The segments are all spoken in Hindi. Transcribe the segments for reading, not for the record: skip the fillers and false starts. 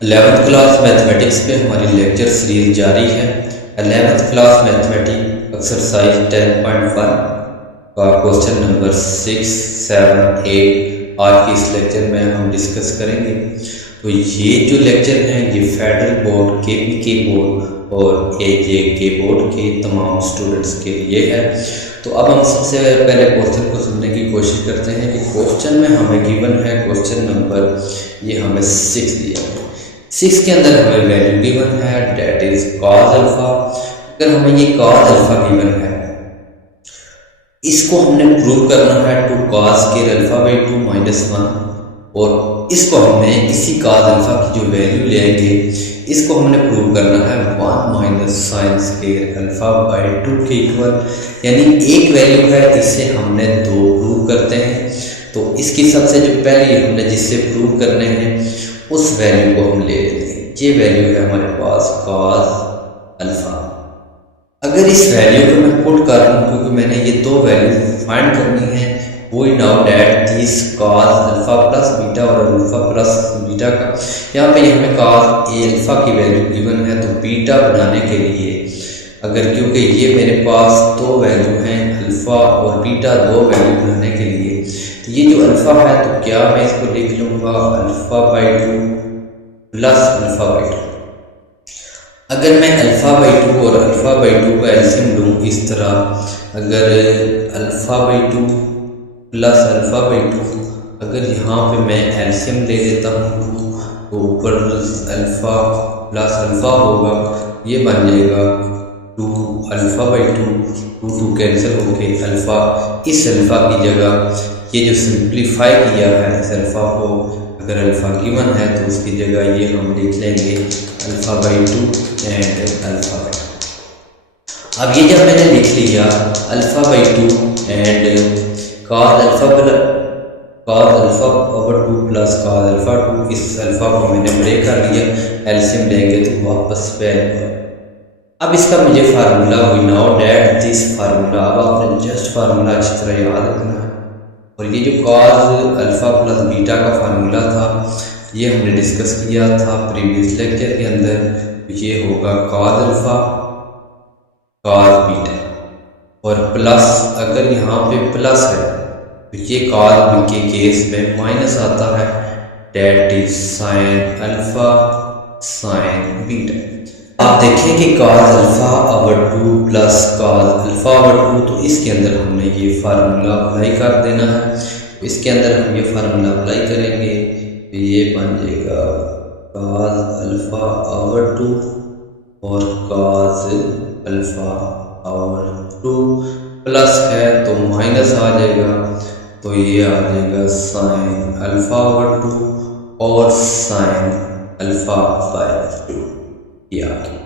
11th क्लास मैथमेटिक्स पे हमारी लेक्चर सीरीज जारी है। 11th क्लास मैथमेटिक्स एक्सरसाइज 10.1 का क्वेश्चन नंबर 6, 7, 8 आज के इस लेक्चर में हम डिस्कस करेंगे। तो ये जो लेक्चर हैं ये फेडरल बोर्ड, केपीके बोर्ड और एजेके बोर्ड के तमाम स्टूडेंट्स के लिए है। तो अब हम सबसे पहले क्वेश्चन को सुनने की कोशिश करते हैं कि क्वेश्चन में हमें गिवन है क्वेश्चन नंबर, ये हमें 6 दिया है। 6 के अंदर हमें वैल्यू गिवन है डेट इज कॉस अल्फा। अगर हमें ये कॉस अल्फा गिवन है, इसको हमने प्रूव करना है two cos square alpha by 2 -1, और इसको हमने इसी कॉस अल्फा की जो वैल्यू लेंगे इसको हमने प्रूव करना है 1 minus sign square alpha by 2 के इक्वल। यानी एक वैल्यू है, इससे हमने 2 प्रूव करते हैं। तो इसकी सबसे जो पहले हमने जिससे प्रूव करने हैं उस वैल्यू को हम ले लेते हैं। ये वैल्यू है हमारे पास कॉस अल्फा। अगर इस वैल्यू को मैं पुट कर रहा हूँ, क्योंकि मैंने ये 2 वैल्यू फाइंड करनी है, we know that this cos alpha plus beta और अल्फा प्लस बीटा का यहाँ पे हमें कॉस ए अल्फा की वैल्यू गिवन है। तो बीटा बनाने के लिए अगर, क्योंकि ये मेरे पास 2 वैल्यू हैं अल्फा और बीटा, 2 वैल्यू बनाने के लिए तो ये जो अल्फा है तो क्या मैं इसको लिख लूँगा alpha by 2 plus alpha by 2। अगर मैं अल्फा बाई 2 और अल्फा बाई 2 का एलसीएम लूँ इस तरह, अगर alpha by 2 plus alpha by 2, अगर यहाँ पे मैं एलसीएम ले लेता हूँ तो ऊपर अल्फा प्लस अल्फा होगा, ये बन जाएगा 2 अल्फा बाई 2 कैंसिल होके अल्फा, इस अल्फा की जगह ये जो सिंप्लीफाई किया है इस अल्फा को, अगर अल्फा गिवन है तो उसकी जगह ये हम लिख लेंगे alpha by 2 and alpha by 2। अब ये जब मैंने लिख लिया alpha by 2 and cos alpha over 2 plus cos alpha 2, इस अल्फा को मैंने ब्रेक कर लिया, एलसीएम लेंगे तो वापस वैल्यू। अब इसका मुझे formula, we know that this formula, अब आपने जस्ट फार्मूला अच्छी तरह याद रखना है। और ये जो कॉस अल्फा प्लस बीटा का फार्मूला था ये हमने डिस्कस किया था प्रीवियस लेक्चर के अंदर। ये होगा कॉस अल्फा कॉस बीटा, और प्लस अगर यहाँ पे प्लस है तो ये कॉस के केस में माइनस आता है, that is sine alpha sine beta. आप देखें कि cos alpha over 2 plus cos alpha over 2, तो इसके अंदर हमने ये फार्मूला अप्लाई कर देना है। इसके अंदर हम ये फार्मूला अप्लाई करेंगे तो ये बन जाएगा कॉस अल्फा ओवर 2 और कॉस अल्फा ओवर 2 प्लस है तो माइनस आ जाएगा, तो ये आ जाएगा साइन अल्फा ओवर 2 और साइन अल्फा बाय 2। ये आ गया।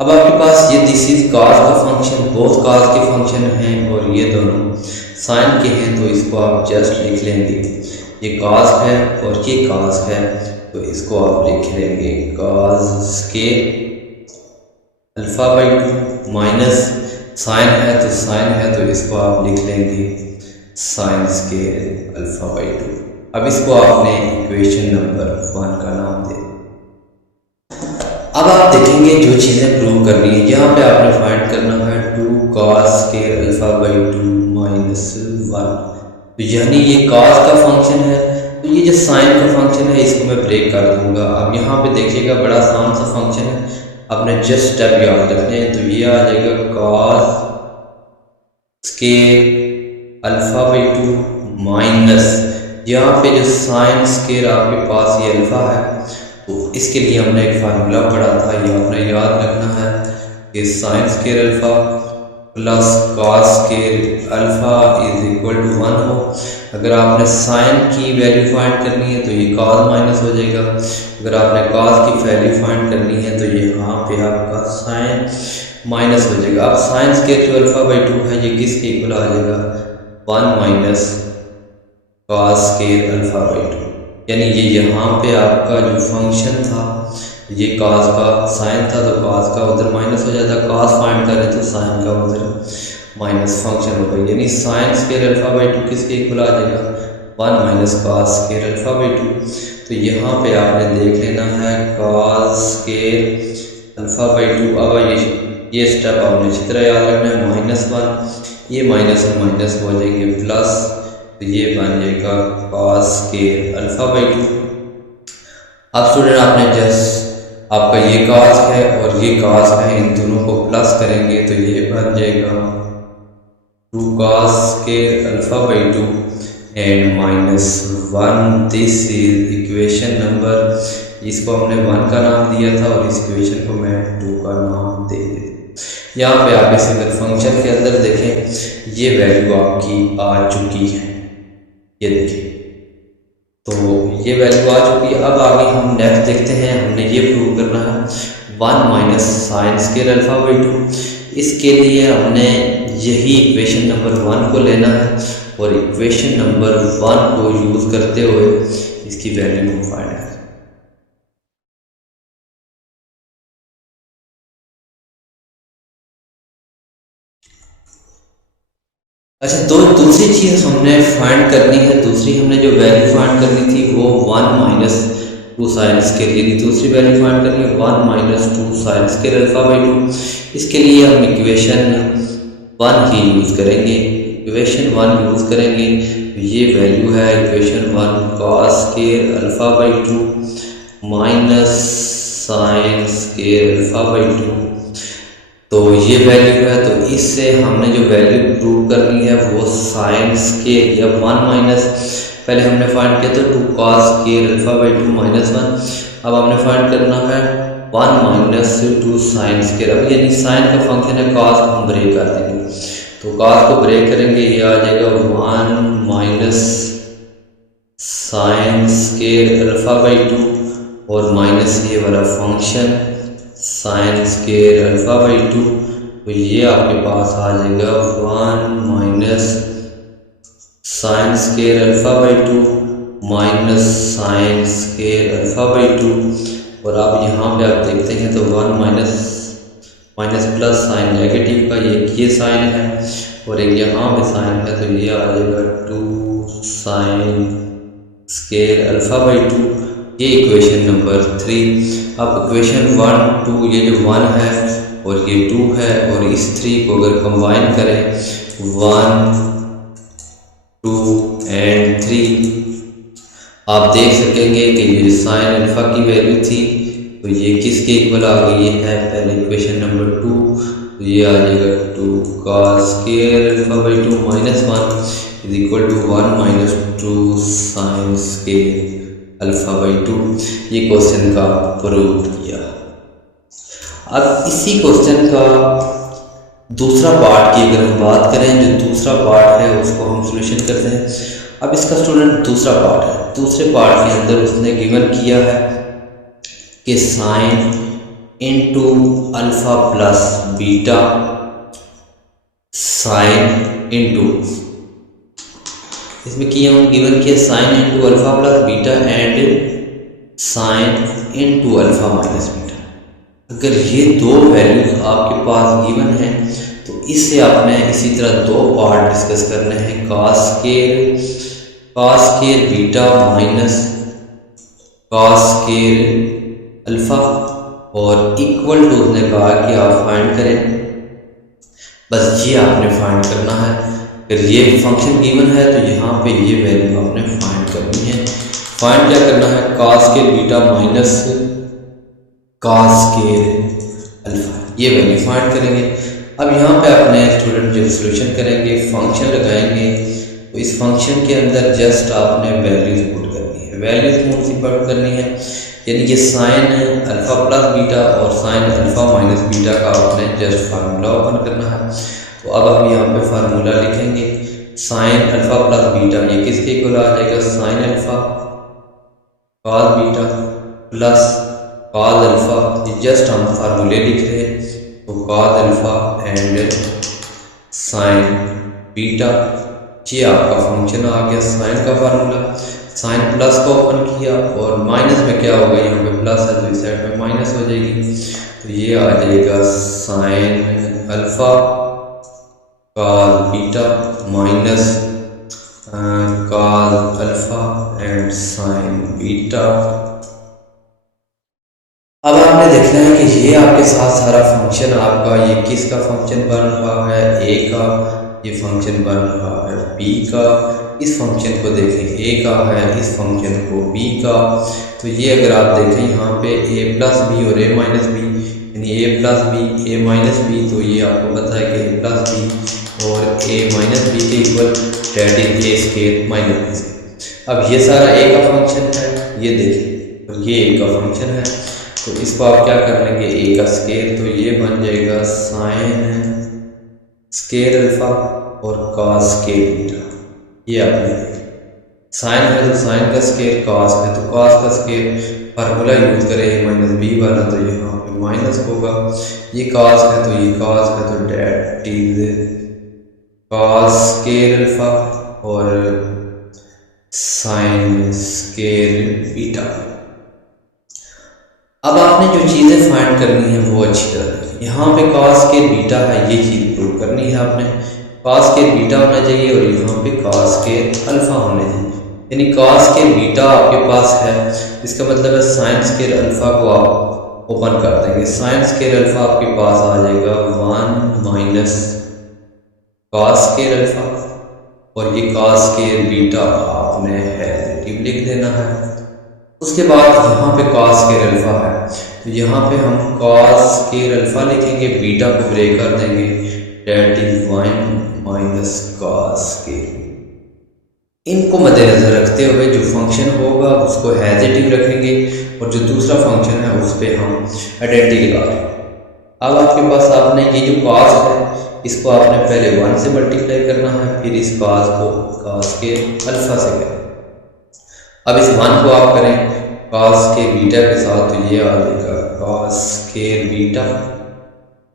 अब आपके पास ये दिस इज कॉस का फंक्शन, बहुत कॉस के फंक्शन हैं और ये दोनों साइन के हैं, तो इसको आप जस्ट लिख लेंगे ये कॉस है और ये कॉस है, तो इसको आप लिख लेंगे cos square alpha by 2 minus sine है तो साइन है तो इसको आप लिख लेंगे साइन स्क्वायर अल्फा बाई 2। अब इसको आपने इक्वेशन नंबर 1 का नाम दे। अब आप देखेंगे जो चीज़ें प्रूव करनी है, यहाँ पे आपने फाइंड करना है 2 cos square alpha by 2 minus 1, तो यानी ये कॉस का फंक्शन है, तो ये जो साइन का फंक्शन है इसको मैं ब्रेक कर दूंगा। अब यहाँ पे देखिएगा बड़ा आसान सा फंक्शन है, आपने जस्ट स्टेप याद रखने हैं। तो ये आ जाएगा cos square alpha by 2 minus, यहाँ पे जो साइन स्क्वायर आपके पास ये अल्फा है, तो इसके लिए हमने एक फार्मूला पढ़ा था, ये आपने याद रखना है कि sine square alpha plus cos square alpha is equal to 1 हो। अगर आपने साइन की वैल्यू फाइंड करनी है तो ये कॉस माइनस हो जाएगा, अगर आपने कॉस की वैल्यू फाइंड करनी है तो ये यहाँ पे आपका साइन माइनस हो जाएगा। अब साइन स्क्वायर जो अल्फा बाई 2 है ये किसके इक्वल आ जाएगा 1 minus cos square alpha by 2, यानी ये यहाँ पे आपका जो फंक्शन था ये कॉस का साइन था तो कॉस का उधर माइनस हो जाता, कॉस फाइंड करें तो साइन का उधर माइनस फंक्शन होगा, यानी साइन स्क्वायर अल्फा बाई 2 किसके इक्वल आ जाएगा 1 minus cos square alpha by 2। तो यहाँ पे आपने देख लेना है स्केयर अल्फ़ा बाई 2। अब ये स्टेप आपने अच्छी तरह याद रखना है। -1 ये माइनस और माइनस हो जाएंगे प्लस, तो ये बन जाएगा cos स्केयर अल्फ़ा बाई 2। अब स्टूडेंट आपने जस्ट आपका ये cos है और ये cos है, इन दोनों को प्लस करेंगे तो ये बन जाएगा 2 cos square alpha by 2 and -1। This is equation number, इसको हमने 1 का नाम दिया था और इस इक्वेशन को मैं 2 का नाम दे देता। यहाँ पे आप इसे अगर फंक्शन के अंदर देखें, ये वैल्यू आपकी आ चुकी है, ये देखिए, तो ये वैल्यू आ चुकी है। अब आगे हम नेक्स्ट देखते हैं, हमने ये प्रूव करना है 1 minus sign square alpha by 2। इसके लिए हमने यही इक्वेशन नंबर 1 को लेना है और इक्वेशन नंबर 1 को यूज़ करते हुए इसकी वैल्यू को फाइंड करना है। अच्छा, दूसरी चीज़ हमने फाइंड करनी है, दूसरी हमने जो वैल्यू फाइंड करनी थी वो 1 माइनस 2 साइन स्केयर, यानी दूसरी वैल्यू फाइंड करनी है 1 minus 2 sine square alpha by 2। इसके लिए हम इक्वेशन 1 ही यूज़ करेंगे, इक्वेशन 1 यूज़ करेंगे। ये वैल्यू है equation 1 cos square alpha by 2 minus sign square alpha by 2, तो ये वैल्यू है। तो इससे हमने जो वैल्यू प्रूव करनी है वो साइन स्केयर या 1 माइनस, पहले हमने फाइंड किया था 2 cos स्केयर अल्फ़ा बाई 2 -1। अब हमने फाइंड करना है 1 माइनस 2 साइन स्केयर। अब यानी साइन का फंक्शन है, cos को हम ब्रेक कर देंगे, तो cos को ब्रेक करेंगे, ये आ जाएगा 1 minus sign square alpha by 2 और माइनस ये वाला function sine square alpha by 2, तो ये आपके पास आ जाएगा 1 minus sign square alpha by 2 minus sign square alpha by 2। और आप यहाँ पे आप देखते हैं तो 1 minus minus plus sign negative का ये साइन है और एक यहाँ पे साइन है, तो ये आ जाएगा 2 साइन स्केयर अल्फ़ा बाई 2। ये इक्वेशन नंबर 3। अब इक्वेशन 1 2, ये जो 1 है और ये 2 है और इस 3 को अगर कंबाइन करें 1 2 एंड 3, आप देख सकेंगे कि ये साइन अल्फ़ा की वैल्यू थी तो ये किसके इक्वल आ गई है, पहले इक्वेशन नंबर 2, तो ये आ जाएगा 2 cos square alpha by 2 -1 is equal to 1 minus 2 sine square alpha by 2। ये क्वेश्चन का प्रूव किया। अब इसी क्वेश्चन का दूसरा पार्ट की अगर हम बात करें, जो दूसरा पार्ट है उसको हम सॉल्यूशन करते हैं। अब इसका स्टूडेंट दूसरा पार्ट है, दूसरे पार्ट के अंदर उसने गिवन किया है कि sine into alpha plus beta sine into, इसमें किया हम गिवन किया sine into alpha plus beta and sine into alpha minus beta. अगर ये दो वैल्यूज आपके पास गिवन है तो इससे आपने इसी तरह दो पार्ट डिस्कस करने हैं, cos square beta minus cos square alpha और इक्वल टू उसने कहा कि आप फाइंड करें, बस ये आपने फाइंड करना है। अगर ये फंक्शन गिवन है तो यहाँ पे ये वैल्यू आपने फाइंड करनी है। फाइंड क्या करना है, cos square beta minus cos square alpha, ये वैल्यू फाइंड करेंगे। अब यहाँ पे अपने स्टूडेंट जब सॉल्यूशन करेंगे फंक्शन लगाएंगे तो इस फंक्शन के अंदर जस्ट आपने वैल्यूज पुट करनी है। वैल्यूज कौन सी पुट करनी है, यानी कि साइन अल्फ़ा प्लस बीटा और साइन अल्फ़ा माइनस बीटा का आपने जस्ट फार्मूला ओपन करना है। तो अब हम यहाँ पे फार्मूला लिखेंगे, साइन अल्फ़ा प्लस बीटा ये किसके इक्वल आ जाएगा, sine alpha cos beta plus cos alpha, ये जस्ट हम फार्मूले लिख रहे हैं। तो cos alpha and sign beta, ये आपका फंक्शन आ गया साइन का फार्मूला। साइन प्लस को ओपन किया और माइनस में क्या होगा, यहाँ पे प्लस है तो इस साइड में माइनस हो जाएगी, तो ये आ जाएगा sine alpha cos beta minus cos alpha and sign beta. अब आपने देखना है कि ये आपके साथ सारा फंक्शन आपका ये किसका फंक्शन बन रहा है, ए का ये फंक्शन बन रहा है बी का, इस फंक्शन को देखें ए का है, इस फंक्शन को बी का। तो ये अगर आप देखें यहाँ पे ए प्लस बी और ए माइनस बी, यानी ए प्लस बी ए माइनस बी, तो ये आपको पता है कि ए प्लस बी और ए माइनस बी के equal that is A square minus B. अब ये सारा ए का फंक्शन है, ये देखिए, और ये ए का फंक्शन है, तो इसको आप क्या कर लेंगे ए का स्केयर, तो ये बन जाएगा साइन स्केयर अल्फा और कॉस स्केयर बीटा। ये आपने साइन है तो साइन का स्केयर, कॉस है तो कॉस का स्केयर, फार्मूला यूज करें ए माइनस बी वाला, तो यहाँ पे माइनस होगा, ये कॉस है तो ये कॉस है, तो that is cos square alpha और साइन स्केयर बीटा। अब आपने जो चीज़ें फाइंड करनी है वो अच्छी तरह, यहाँ पे कॉस स्केयर बीटा है, ये चीज़ प्रूव करनी है आपने, कॉस स्केयर बीटा होना चाहिए और यहाँ पे कॉस स्केयर अल्फा होने चाहिए, यानी कॉस स्केयर बीटा आपके पास है, इसका मतलब है साइन स्केयर अल्फा को आप ओपन कर देंगे, साइन स्केयर अल्फा आपके पास आ जाएगा 1 माइनस कॉस स्केयर अल्फा, और ये कॉस स्केयर बीटा आपने पॉजिटिव लिख देना है। उसके बाद यहाँ पे कॉस स्केयर अल्फा है, तो यहाँ पे हम कॉस स्केयर अल्फा लिखेंगे, बीटा को ब्रेक कर देंगे, that is 1 minus cos square. इनको मद्देनजर रखते हुए जो फंक्शन होगा उसको पॉजिटिव रखेंगे और जो दूसरा फंक्शन है उस पर हम आइडेंटिटी लगा देंगे। अब आपके पास आपने ये जो कॉस है इसको आपने पहले 1 से मल्टीप्लाई करना है, फिर इस कॉस को कॉस के अल्फा से करें। अब इस 1 को आप करें कॉस के बीटा के साथ, तो ये आ जाएगा कॉस के बीटा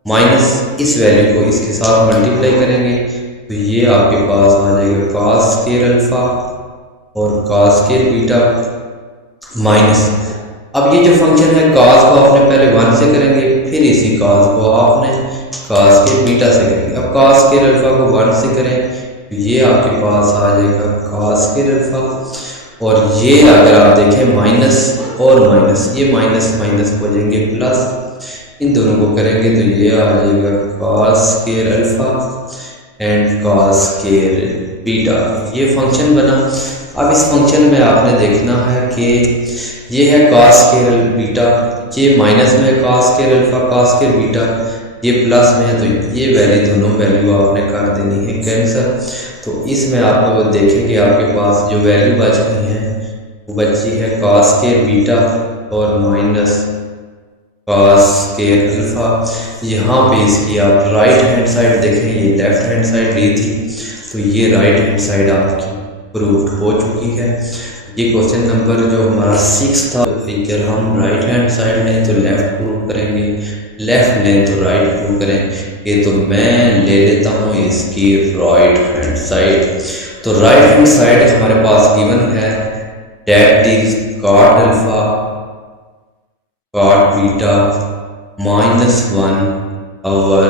माइनस इस वैल्यू को इसके साथ मल्टीप्लाई करेंगे, तो ये आपके पास आ जाएगा कॉस के अल्फा और कॉस के बीटा माइनस। अब ये जो फंक्शन है कॉस को आपने पहले 1 से करेंगे, फिर इसी कॉस को आपने कॉस के बीटा से करेंगे। अब कॉस के अल्फा को 1 से करें, तो ये आपके पास आ जाएगा कॉस के अल्फा, और ये अगर आप देखें माइनस और माइनस, ये माइनस माइनस हो जाएंगे प्लस, इन दोनों को करेंगे तो ये आ जाएगा cos square alpha and cos square beta. ये फंक्शन बना। अब इस फंक्शन में आपने देखना है कि ये है कॉस स्क्वायर बीटा, ये माइनस में है cos square alpha, cos square beta, ये प्लस में है, तो ये वैल्यू दोनों वैल्यू आपने कर देनी है कैंसर। तो इसमें आपको देखें कि आपके पास जो वैल्यू बच रही है वो बची है कॉस स्क्वायर बीटा और माइनस कॉस स्क्वायर अल्फा। यहाँ पे इसकी आप राइट हैंड साइड देखें, ये लेफ्ट हैंड साइड ली थी, तो ये राइट हैंड साइड आपकी प्रूव्ड हो चुकी है। ये क्वेश्चन नंबर जो हमारा 6 था, अगर हम राइट हैंड साइड लें तो लेफ्ट प्रूव करेंगे, लेफ्ट लें तो राइट प्रूव करें। ये तो मैं ले लेता हूँ इसकी राइट हैंड साइड। तो राइट हैंड साइड हमारे पास गिवन है that is cot alpha cot beta -1 over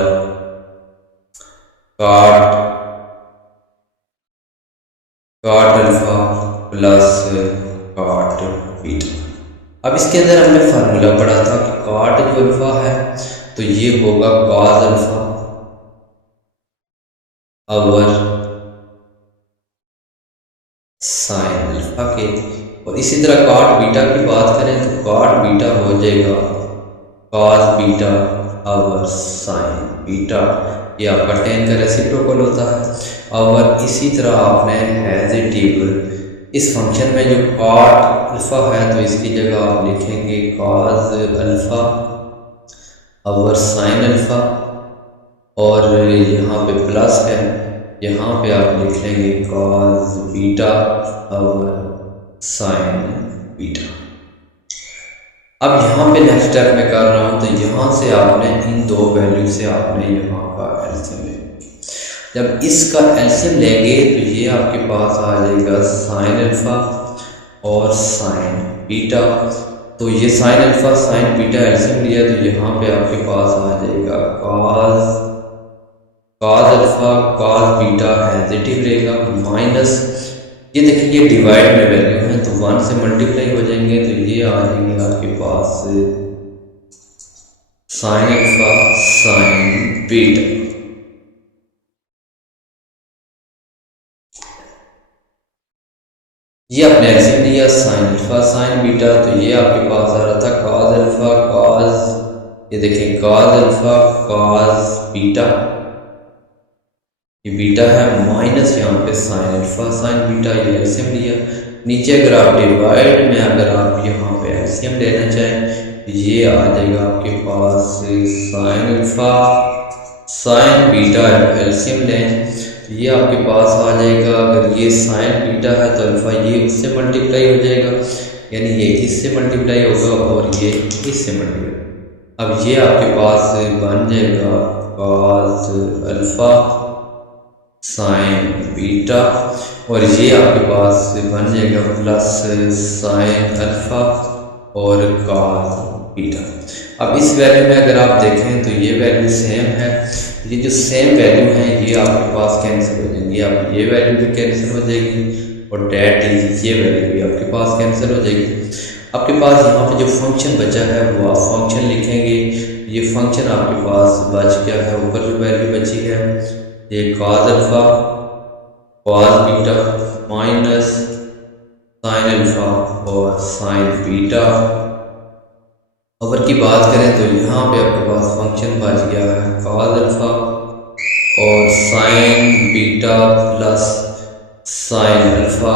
cot alpha plus cot beta. अब इसके अंदर हमने फार्मूला पढ़ा था कि कॉट जो अल्फा है तो ये होगा cos alpha over sine alpha के, और इसी तरह कॉट बीटा की बात करें तो कॉट बीटा हो जाएगा cos beta over sign beta. ये आपका tan का रेसिप्रोकल होता है। और इसी तरह आपने एज ए टेबल इस फंक्शन में जो कॉट अल्फा है तो इसकी जगह आप लिखेंगे cos alpha over sine alpha, और यहाँ पे प्लस है, यहाँ पे आप लिख लेंगे cos beta over sign beta. अब यहाँ पे नेक्स्ट स्टेप में कर रहा हूँ, तो यहाँ से आपने इन दो वैल्यू से आपने यहाँ का एलसीएम लेंगे। जब इसका एलसीएम लेंगे तो ये आपके पास आ जाएगा साइन अल्फा और साइन बीटा। तो ये sign alpha sine beta LCM लिया तो यहाँ पे आपके पास आ जाएगा cos alpha cos beta positive रहेगा माइनस, ये देखिए ये डिवाइड में वैल्यू है तो 1 से मल्टीप्लाई हो जाएंगे तो ये आ जाएंगे आपके पास साइन अल्फा साइन बीटा। ये आपने एलसीएम लिया साइन अल्फा साइन बीटा, तो ये आपके पास आ रहा था कॉस अल्फा कॉस, ये देखें कॉस अल्फा कॉस बीटा, ये बीटा है, माइनस यहाँ पे साइन अल्फा साइन बीटा, ये एलसीएम लिया। नीचे अगर आप डिवाइड में अगर आप यहाँ पे एलसीएम लेना चाहें तो ये आ जाएगा आपके पास sine alpha sine beta, LCM लें तो ये आपके पास आ जाएगा। अगर ये साइन बीटा है तो अल्फा ये उससे मल्टीप्लाई हो जाएगा, यानी ये इससे मल्टीप्लाई होगा और ये इससे मल्टीप्लाई। अब ये आपके पास बन जाएगा कॉस अल्फा साइन बीटा, और ये आपके पास बन जाएगा प्लस साइन अल्फा और कॉस बीटा। अब इस वैल्यू में अगर आप देखें तो ये वैल्यू सेम है, ये जो सेम वैल्यू है ये आपके पास कैंसिल हो जाएंगी, आप ये वैल्यू भी कैंसिल हो जाएगी और डेट इज ये वैल्यू भी आपके पास कैंसिल हो जाएगी। आपके पास यहाँ पे जो फंक्शन बचा है वो आप फंक्शन लिखेंगे। ये फंक्शन आपके पास बच गया है, ऊपर जो वैल्यू बची है ये cos alpha cos beta minus sine alpha और साइन बीटा। अगर की बात करें तो यहाँ पे आपके पास फंक्शन बच गया है कॉस अल्फा और sign beta plus sine alpha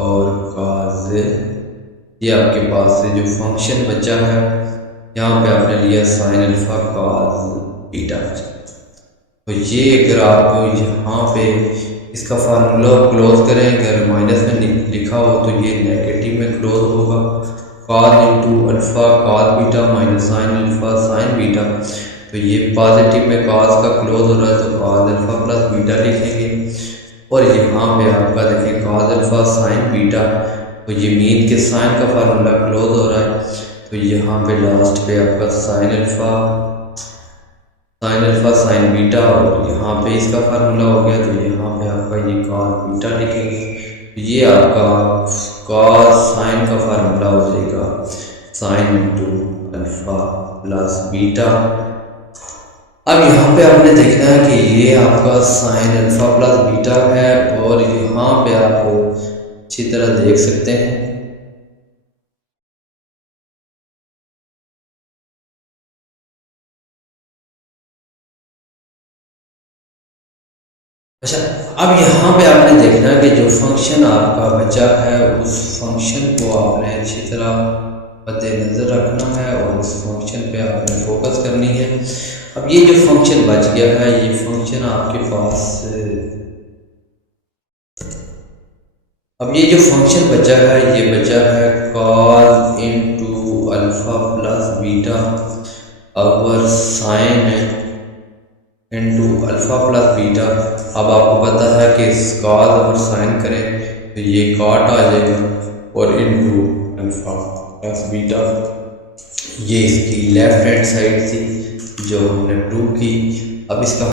और कॉस, ये आपके पास से जो फंक्शन बचा है यहाँ पे आपने लिया साइन अल्फा कॉस बीटा। तो ये अगर आप यहाँ पे इसका फार्मूला क्लोज करें, अगर माइनस में लिखा हो तो ये नेगेटिव में क्लोज होगा, cos into alpha cos beta minus sign alpha sine beta. तो ये पॉजिटिव में कॉस का क्लोज हो रहा है तो कॉस अल्फा प्लस बीटा लिखेंगे, और यहाँ पे आपका देखिए कॉस अल्फा साइन बीटा, तो ये मीन के साइन का फार्मूला क्लोज हो रहा है तो यहाँ पे लास्ट पे आपका साइन अल्फा साइन बीटा, और यहाँ पे इसका फार्मूला हो गया तो यहाँ पे आपका ये कॉस बीटा लिखेंगे। तो ये आपका कॉस साइन का फार्मूला हो जाएगा sine into alpha plus beta. अब यहाँ पे आपने देखना है कि ये आपका साइन अल्फा प्लस बीटा है, और यहाँ पे आप अच्छी तरह देख सकते हैं अच्छा। अब यहाँ पे आपने देखना कि जो फंक्शन आपका बचा है उस फंक्शन को आपने अच्छी तरह मद्देनजर रखना है और उस फंक्शन पे आपने फोकस करनी है। अब ये जो फंक्शन बच गया है ये फंक्शन आपके पास, अब ये जो फंक्शन बचा है ये बचा है cos into alpha plus beta over sine into alpha plus beta. अब आपको पता है कि कॉस और साइन करें तो ये कॉट आ जाएगा और इंटू अल्फा प्लस बीटा, ये इसकी लेफ्ट हैंड साइड थी जो हमने प्रूव की। अब इसका